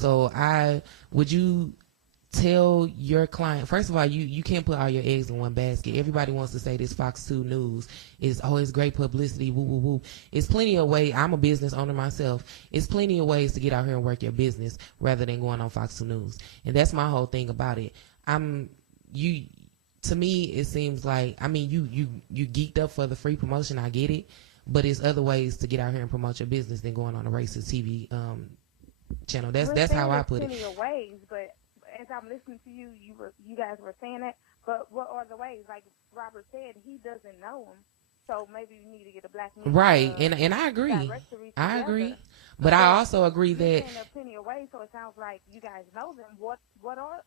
So would you tell your client, first of all, you can't put all your eggs in one basket. Everybody wants to say this Fox 2 News is always great publicity, woo, woo, woo. It's plenty of ways. I'm a business owner myself. It's plenty of ways to get out here and work your business rather than going on Fox 2 News. And that's my whole thing about it. To me, it seems like, I mean, you geeked up for the free promotion. I get it. But it's other ways to get out here and promote your business than going on a racist TV channel. That's how I put it. Plenty of ways, but as I'm listening to you, you guys were saying that. But what are the ways? Like Robert said, he doesn't know him, so maybe you need to get a black media, right. And I agree. I agree. But I also agree that there are plenty of ways. So it sounds like you guys know them. What are?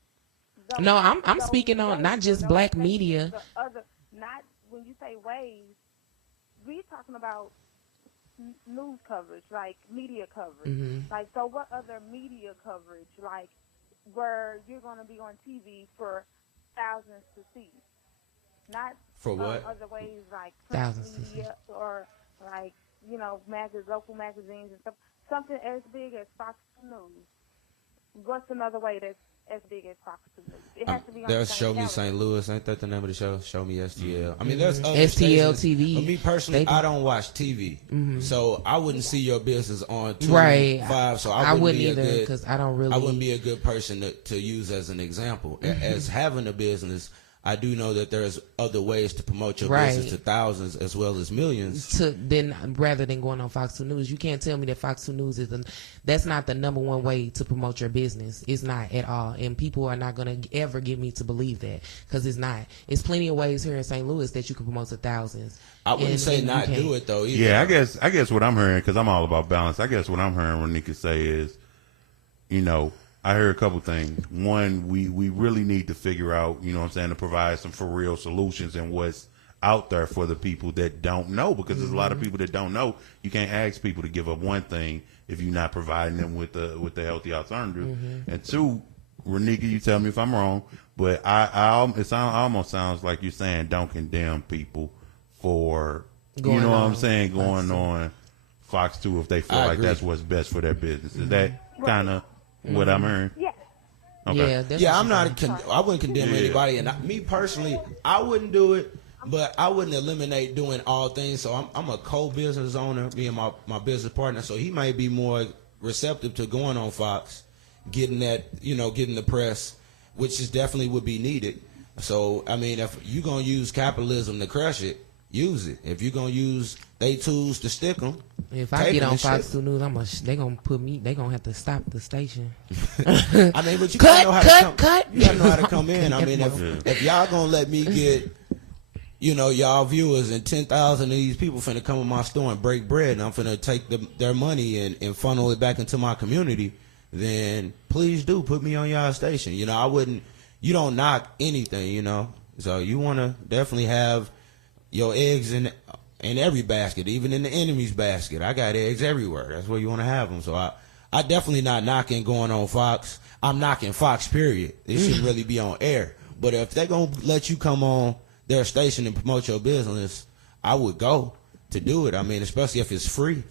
No, I'm speaking on not just black media. Not when you say ways, we're talking about news coverage, like media coverage. Mm-hmm. Like, so what other media coverage, like, where you're going to be on TV for thousands to see? Not for what? Other ways, like thousands media or, like, you know, local magazines and stuff. Something as big as Fox News. What's another way that's as big as Fox News? It has to be on there's Show Me St. Louis. Ain't that the name of the show? Show Me STL. I mean, there's other STL stations. TV. For me personally, I don't watch TV, so I wouldn't see your business on 2 So I wouldn't either because I don't really. I wouldn't be a good person to use as an example. As having a business, I do know that there's other ways to promote your business to thousands as well as millions. Rather than going on Fox 2 News, you can't tell me that Fox 2 News that's not the number one way to promote your business. It's not at all, and people are not going to ever get me to believe that because it's not. It's plenty of ways here in St. Louis that you can promote to thousands. I wouldn't say not do it though. Either. Yeah, I guess what I'm hearing, because I'm all about balance. I guess what I'm hearing Renika say is, you know, I heard a couple things. One, we really need to figure out, you know what I'm saying, to provide some for real solutions and what's out there for the people that don't know, because there's a lot of people that don't know. You can't ask people to give up one thing if you're not providing them with the healthy alternative. And two, Renika, you tell me if I'm wrong, but it almost sounds like you're saying don't condemn people for going on Fox 2 if they feel like that's what's best for their business. Is that kind of what I'm hearing? Yeah. Okay. Yeah, I'm not. I wouldn't condemn anybody, and me personally, I wouldn't do it. But I wouldn't eliminate doing all things. So I'm a co-business owner, me and my business partner. So he might be more receptive to going on Fox, getting that, getting the press, which is definitely would be needed. So I mean, if you're gonna use capitalism to crush it, use it. If you're gonna use they tools to stick them, if I get on Fox 2 News, they gonna put me. They gonna have to stop the station. I mean, but you gotta know how to come. You gotta know how to come in. I mean, if y'all gonna let me get, y'all viewers and 10,000 of these people finna come in my store and break bread, and I'm finna take their money and funnel it back into my community, then please do put me on y'all station. I wouldn't. You don't knock anything, So you wanna definitely have your eggs in every basket, even in the enemy's basket. I got eggs everywhere. That's where you want to have them. So I definitely not knocking going on Fox. I'm knocking Fox, period. It shouldn't really be on air. But if they're going to let you come on their station and promote your business, I would go to do it. I mean, especially if it's free.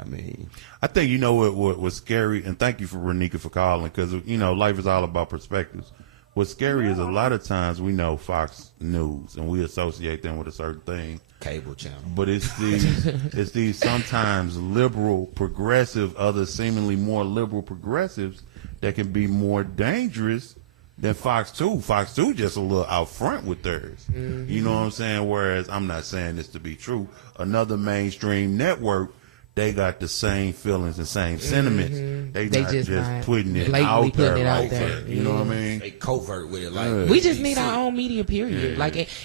I mean, I think what was scary, and thank you for Renika for calling, because life is all about perspectives. What's scary is a lot of times we know Fox News and we associate them with a certain thing. Cable channel. But it's these sometimes liberal, progressive, other seemingly more liberal progressives that can be more dangerous than Fox 2. Fox 2 just a little out front with theirs. You know what I'm saying? Whereas I'm not saying this to be true. Another mainstream network, they got the same feelings and same sentiments. They not just putting it out there. You know what I mean? They covert with it. We just need our own media, period.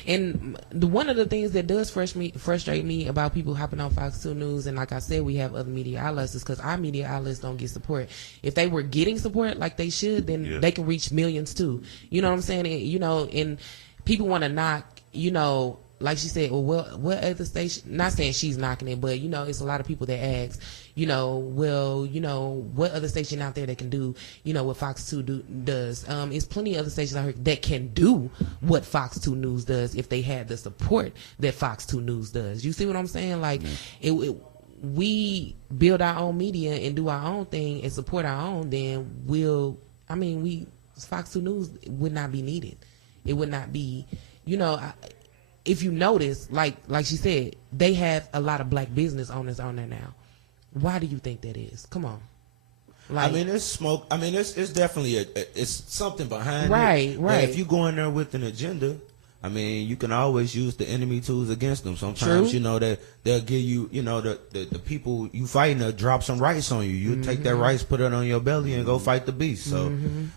And one of the things that does frustrate me about people hopping on Fox 2 News, and like I said, we have other media outlets, is because our media outlets don't get support. If they were getting support like they should, then they can reach millions too. You know what I'm saying? And people want to knock, like she said, well, what other station? Not saying she's knocking it, but it's a lot of people that ask, what other station out there that can do, what Fox 2 does? It's plenty of other stations out here that can do what Fox 2 News does if they had the support that Fox 2 News does. You see what I'm saying? Like, we build our own media and do our own thing and support our own, then Fox 2 News would not be needed. It would not be, if you notice, like she said, they have a lot of black business owners on there now. Why do you think that is? Come on. It's smoke. It's definitely it's something behind it. Right. But if you go in there with an agenda, you can always use the enemy tools against them. Sometimes, True. that they'll give you, the people you fighting to drop some rice on you. You take that rice, put it on your belly, and go fight the beast. So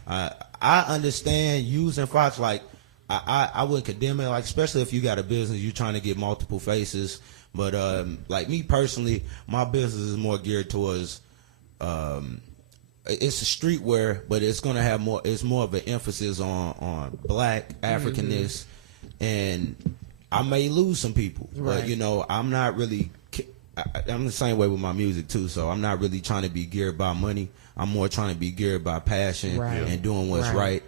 I understand using Fox. Like I wouldn't condemn it. Like especially if you got a business, you're trying to get multiple faces. But like me personally, my business is more geared towards. It's a streetwear, but it's gonna have more. It's more of an emphasis on black Africanness, and I may lose some people, but I'm not really. I'm the same way with my music too, so I'm not really trying to be geared by money. I'm more trying to be geared by passion and doing what's right.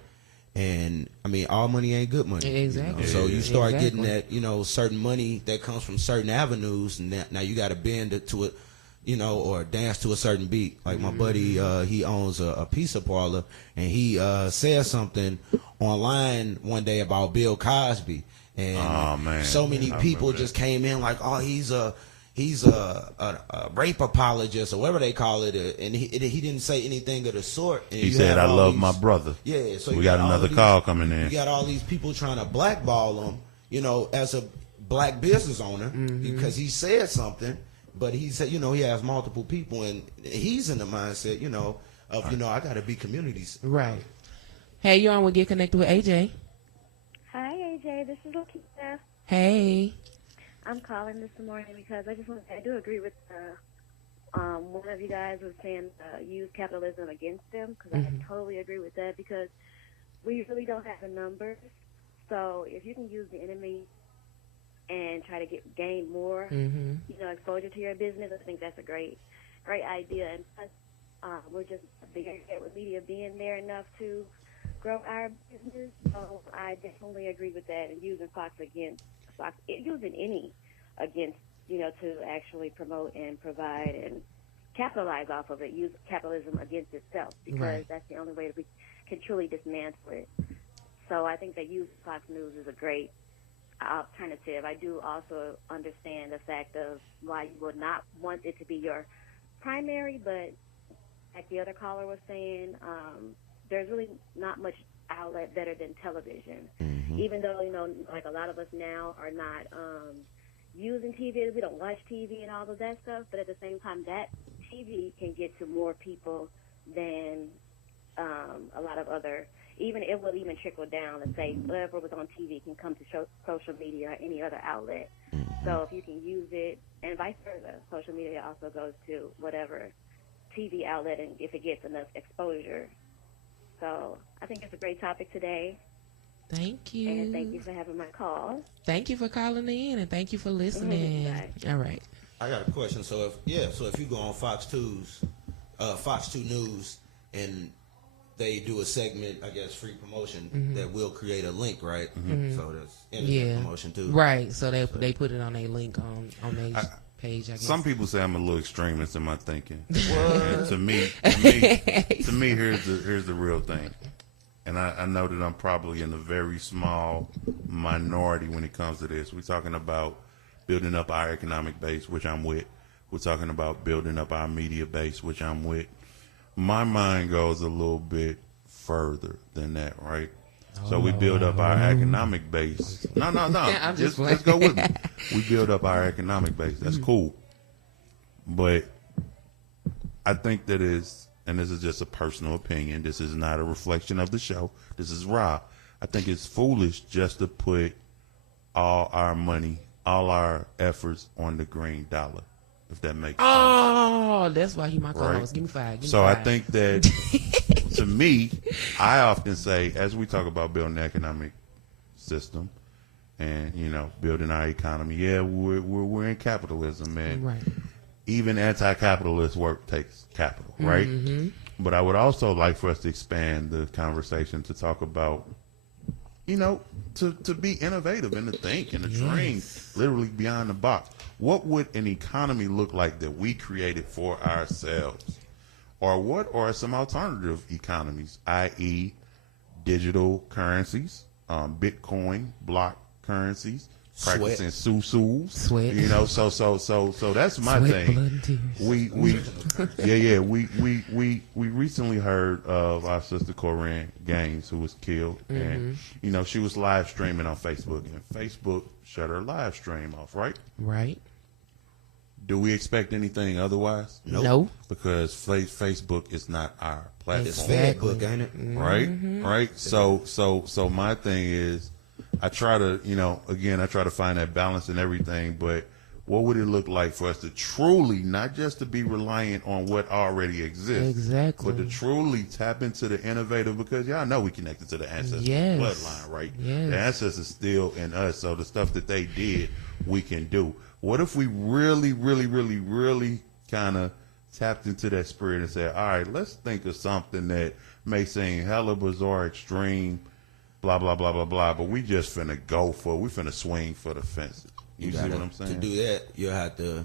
And all money ain't good money. Exactly. So you start getting that, certain money that comes from certain avenues, and now you got to bend it to it. Or dance to a certain beat. Like my buddy, he owns a pizza parlor, and he said something online one day about Bill Cosby, and so many people just came in like, oh, he's a rape apologist or whatever they call it, and he didn't say anything of the sort. And he said, "I love my brother." Yeah, so we got another call coming in. You got all these people trying to blackball him, as a black business owner because he said something. But he said, he has multiple people, and he's in the mindset, I got to be communities. Right. Hey, you're on with Get Connected with AJ. Hi, AJ. This is Lakeisha. Hey. I'm calling this morning because I do agree with one of you guys was saying use capitalism against them, because I totally agree with that, because we really don't have the numbers. So if you can use the enemy and try to gain more, exposure to your business, I think that's a great idea. And plus, we're just bigger with media being there enough to grow our business. So I definitely agree with that, and using using any against, to actually promote and provide and capitalize off of it. Use capitalism against itself, because that's the only way that we can truly dismantle it. So I think that using Fox News is a great alternative. I do also understand the fact of why you would not want it to be your primary, but like the other caller was saying, there's really not much outlet better than television. Even though, like a lot of us now are not using TV, we don't watch TV and all of that stuff, but at the same time, that TV can get to more people than a lot of other. It will even trickle down and say whatever was on TV can come to social media or any other outlet. So if you can use it, and vice versa, social media also goes to whatever TV outlet, and if it gets enough exposure. So I think it's a great topic today. Thank you. And thank you for having my call. Thank you for calling in, and thank you for listening. All right. I got a question. So if you go on Fox 2 News, and they do a segment, I guess, free promotion, that will create a link, right? So that's internet promotion too. Right. So they put it on a link on their page, I guess. Some people say I'm a little extremist in my thinking. And to me, here's the real thing. And I know that I'm probably in a very small minority when it comes to this. We're talking about building up our economic base, which I'm with. We're talking about building up our media base, which I'm with. My mind goes a little bit further than that, right? So we build up our economic base. No. Just go with me. We build up our economic base. That's cool. But I think that is, and this is just a personal opinion, this is not a reflection of the show. This is raw. I think it's foolish just to put all our money, all our efforts on the green dollar, if that makes sense. Oh, that's why he my co-host. Give me five. I think that, to me, I often say, as we talk about building the economic system and, building our economy, we're in capitalism, and even anti-capitalist work takes capital, right? But I would also like for us to expand the conversation to talk about you know, to be innovative and to think and to dream literally beyond the box. What would an economy look like that we created for ourselves? Or what are some alternative economies, i.e. digital currencies, Bitcoin, block currencies, practicing susus, you know, so that's my thing. We recently heard of our sister Corinne Gaines, who was killed, and you know, she was live streaming on Facebook, and Facebook shut her live stream off, right? Right. Do we expect anything otherwise? No. Because Facebook is not our platform. It's Facebook, ain't it? Right? Right? So my thing is, I try to, you know, again, I try to find that balance in everything, but what would it look like for us to truly, not just to be reliant on what already exists, but to truly tap into the innovative, because y'all know we connected to the ancestors bloodline, right? Yes. The ancestors still in us, so the stuff that they did, we can do. What if we really kind of tapped into that spirit and said, all right, let's think of something that may seem hella bizarre, extreme, blah, blah, blah, blah, blah, but we just finna go for it. We finna swing for the fences. You see what I'm saying? To do that, you'll have to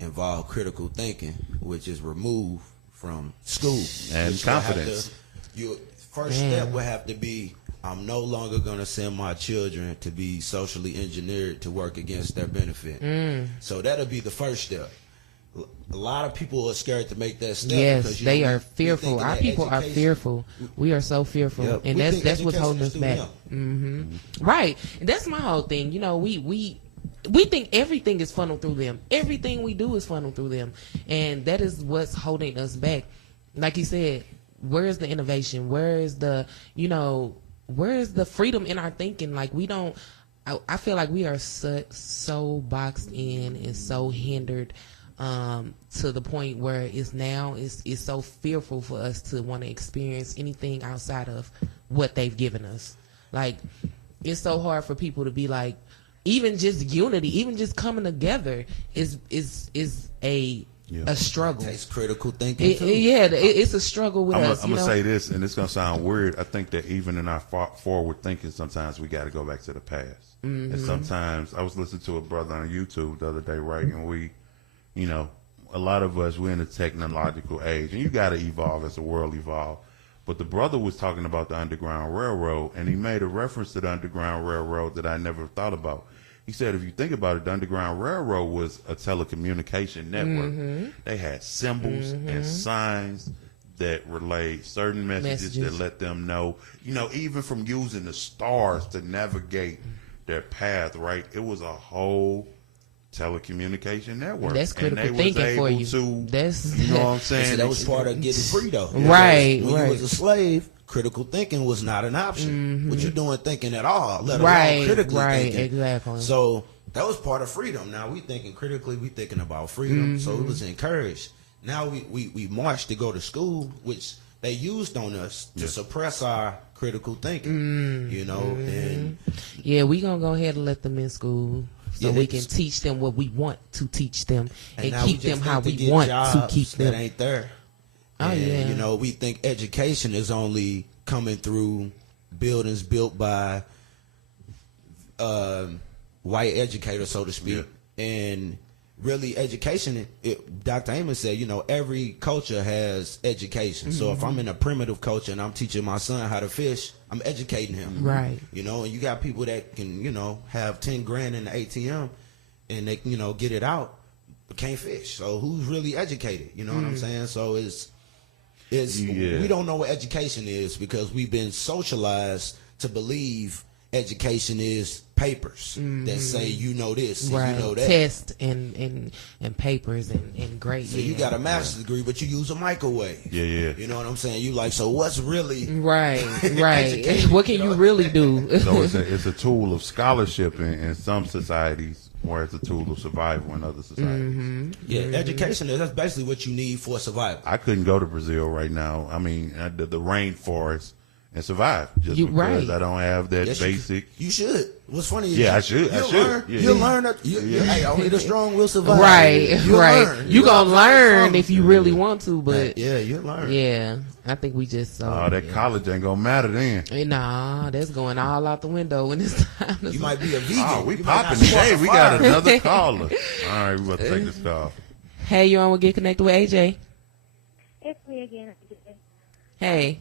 involve critical thinking, which is removed from school. And confidence. Your first step would have to be, I'm no longer going to send my children to be socially engineered to work against their benefit. So that'll be the first step. A lot of people are scared to make that step. Yes, because, they are fearful. Our people are fearful. We are so fearful, and that's what's holding us back. Right, and that's my whole thing. You know, we think everything is funneled through them. Everything we do is funneled through them, and that is what's holding us back. Like you said, where is the innovation? Where is the, you know, where is the freedom in our thinking? Like, we don't. I feel like we are so boxed in and so hindered. To the point where it's so fearful for us to want to experience anything outside of what they've given us. Like, it's so hard for people to be like, even just unity, even just coming together is a struggle. It takes critical thinking too. It's a struggle with us. I'm gonna say this, and it's gonna sound weird. I think that even in our forward thinking, sometimes we got to go back to the past. And sometimes I was listening to a brother on YouTube the other day, right, and we. You know, a lot of us, we're in a technological age, and you got to evolve as the world evolves. But the brother was talking about the Underground Railroad, and he made a reference to the Underground Railroad that I never thought about. He said, if you think about it, the Underground Railroad was a telecommunication network. They had symbols and signs that relayed certain messages that let them know, you know, even from using the stars to navigate their path, right? It was a whole telecommunication network. That's critical thinking for you. That's, you know what I'm saying? So that was part of getting free, though. Right, when you was a slave, critical thinking was not an option. What you doing thinking at all, let alone critically thinking. Exactly. So that was part of freedom. Now we thinking critically, we thinking about freedom. So it was encouraged. Now we marched to go to school, which they used on us to suppress our critical thinking. You know, and we gonna go ahead and let them in school. So we can teach them what we want to teach them and keep them how we want to keep them. That ain't there. And, you know, we think education is only coming through buildings built by white educators, so to speak. And really, education, Dr. Amos said, you know, every culture has education. So if I'm in a primitive culture and I'm teaching my son how to fish, I'm educating him. Right. You know, and you got people that can, you know, have 10 grand in the ATM and they, you know, get it out, but can't fish. So who's really educated? You know what I'm saying? So we don't know what education is because we've been socialized to believe education is papers that say you know this and you know that. Test and papers and grades. So you got a master's degree, but you use a microwave. You know what I'm saying? You like, so what's really right? What can you really do? So it's a tool of scholarship in some societies, or it's a tool of survival in other societies. Education that's basically what you need for survival. I couldn't go to Brazil right now. I mean, the rainforest and survive. Just because I don't have that basic. You should. What's funny is I should. You'll learn that. Hey, only the strong will survive. Right. You gonna learn if you really want to, but you'll learn. Yeah, I think we just. That college ain't gonna matter then. Nah, that's going all out the window when it's time. You might be a vegan. Oh, we popping today. We got another caller. All right, we about to take this call. Hey, you on with Get Connected with AJ? It's me again. Hey.